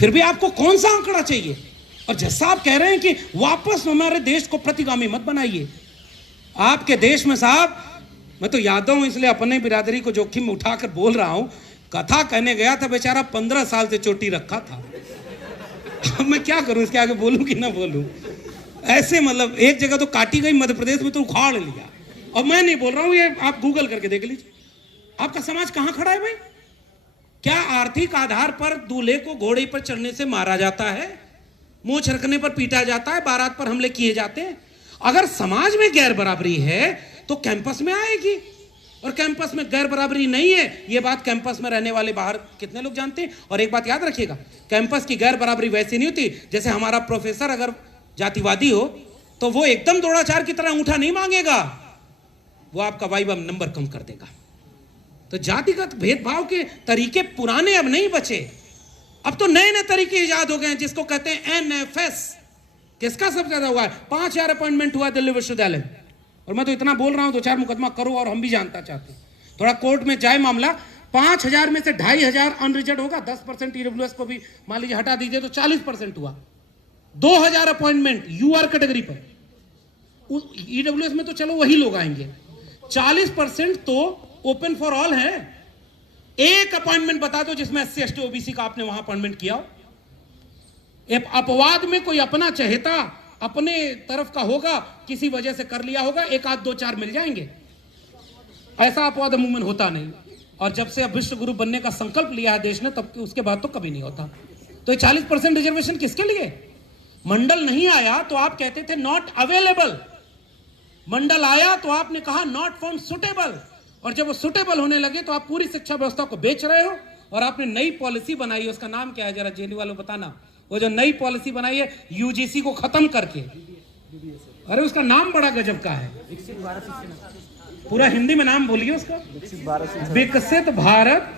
फिर भी आपको कौन सा आंकड़ा चाहिए? और जैसा आप कह रहे हैं कि वापस हमारे देश को प्रतिगामी मत बनाइए। आपके देश में साहब, मैं तो यादव हूं इसलिए अपने बिरादरी को जोखिम में उठाकर बोल रहा हूं, कथा कहने गया था बेचारा 15 साल से चोटी रखा था। अब मैं क्या करूं, इसके आगे बोलूं कि ना बोलूं? ऐसे मतलब एक जगह तो काटी गई, मध्य प्रदेश में तो उखाड़ लिया। और मैं नहीं बोल रहा हूं, ये आप गूगल करके देख लीजिए। आपका समाज कहां खड़ा है भाई? क्या आर्थिक आधार पर दूल्हे को घोड़े पर चढ़ने से मारा जाता है, मुंह छरकने पर पीटा जाता है, बारात पर हमले किए जाते हैं? अगर समाज में गैर बराबरी है तो कैंपस में आएगी, और कैंपस में गैर बराबरी नहीं है, ये बात कैंपस में रहने वाले बाहर कितने लोग जानते हैं। और एक बात याद रखिएगा, कैंपस की गैर बराबरी वैसी नहीं होती जैसे हमारा प्रोफेसर अगर जातिवादी हो तो वो एकदम द्रोणाचार की तरह अंगूठा नहीं मांगेगा, वो आपका वाइवा नंबर कम कर देगा। तो जातिगत भेदभाव के तरीके पुराने अब नहीं बचे, अब तो नए नए तरीके इजाद हो गए हैं, जिसको कहते हैं एनएफएस। किसका सबसे ज्यादा हुआ है? 5000 अपॉइंटमेंट हुआ दिल्ली विश्वविद्यालय में। और मैं तो इतना बोल रहा हूं, 2-4 मुकदमा करो और हम भी जानता चाहते हैं, थोड़ा कोर्ट में जाए मामला। 5000 में से 2500 अनरिजर्व होगा, 10% ईडब्ल्यूएस को भी मान लीजिए हटा दीजिए तो 40% हुआ। 2000 अपॉइंटमेंट यूआर कैटेगरी पर, ईडब्ल्यूएस में तो चलो वही लोग आएंगे, 40% तो ओपन फॉर ऑल है। एक अपॉइंटमेंट बता दो जिसमें SC ST OBC का आपने वहां अपॉइंटमेंट किया हो। अपवाद में कोई अपना चहेता अपने तरफ का होगा, किसी वजह से कर लिया होगा, 1 आध 2 4 मिल जाएंगे, ऐसा अपवाद अमूमन होता नहीं। और जब से अब विश्व गुरु बनने का संकल्प लिया है देश ने, तब उसके बाद तो कभी नहीं होता। तो 40% रिजर्वेशन किसके लिए? मंडल नहीं आया तो आप कहते थे नॉट अवेलेबल, मंडल आया तो आपने कहा नॉट फाउंड सुटेबल, और जब वो सुटेबल होने लगे तो आप पूरी शिक्षा व्यवस्था को बेच रहे हो। और आपने नई पॉलिसी बनाई है, उसका नाम क्या है जरा जेडी वालों बताना, वो जो नई पॉलिसी बनाई है यूजीसी को खत्म करके, अरे उसका नाम बड़ा गजब का है, पूरा हिंदी में नाम बोलिए उसका, विकसित भारत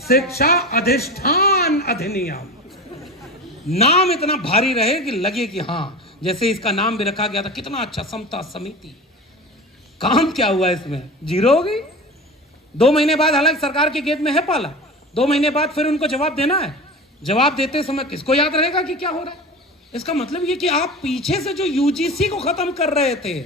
शिक्षा अधिष्ठान अधिनियम। नाम इतना भारी रहे कि लगे कि हाँ, जैसे इसका नाम भी रखा गया था कितना अच्छा, समता समिति। काम क्या हुआ इसमें? जीरो हो गई। 2 महीने बाद, हालांकि सरकार के गेट में है पाला, 2 महीने बाद फिर उनको जवाब देना है। जवाब देते समय किसको याद रहेगा कि क्या हो रहा है? इसका मतलब ये कि आप पीछे से जो यूजीसी को खत्म कर रहे थे,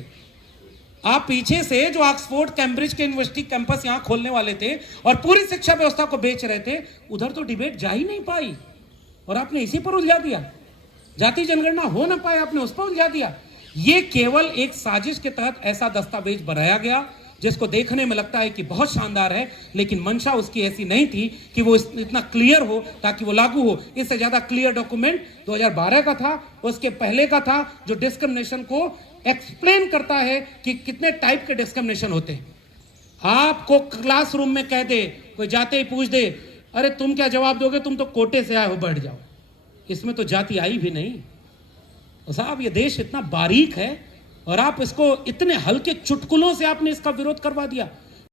आप पीछे से जो ऑक्सफोर्ड कैम्ब्रिज के यूनिवर्सिटी कैंपस यहां खोलने वाले थे और पूरी शिक्षा व्यवस्था को बेच रहे थे, उधर तो डिबेट जा ही नहीं पाई और आपने इसी पर उलझा दिया। जाति जनगणना हो ना पाए, आपने उस पर उलझा दिया। ये केवल एक साजिश के तहत ऐसा दस्तावेज बनाया गया जिसको देखने में लगता है कि बहुत शानदार है, लेकिन मंशा उसकी ऐसी नहीं थी कि वो इतना क्लियर हो ताकि वो लागू हो। इससे ज्यादा क्लियर डॉक्यूमेंट 2012 का था, उसके पहले का था, जो डिस्क्रिमिनेशन को एक्सप्लेन करता है कि कितने टाइप के डिस्क्रिमिनेशन होते हैं। आपको क्लासरूम में कह दे, कोई जाते ही पूछ दे, अरे तुम क्या जवाब दोगे, तुम तो कोटे से आए हो, बैठ जाओ। इसमें तो जाति आई भी नहीं। तो साहब ये देश इतना बारीक है और आप इसको इतने हल्के चुटकुलों से आपने इसका विरोध करवा दिया।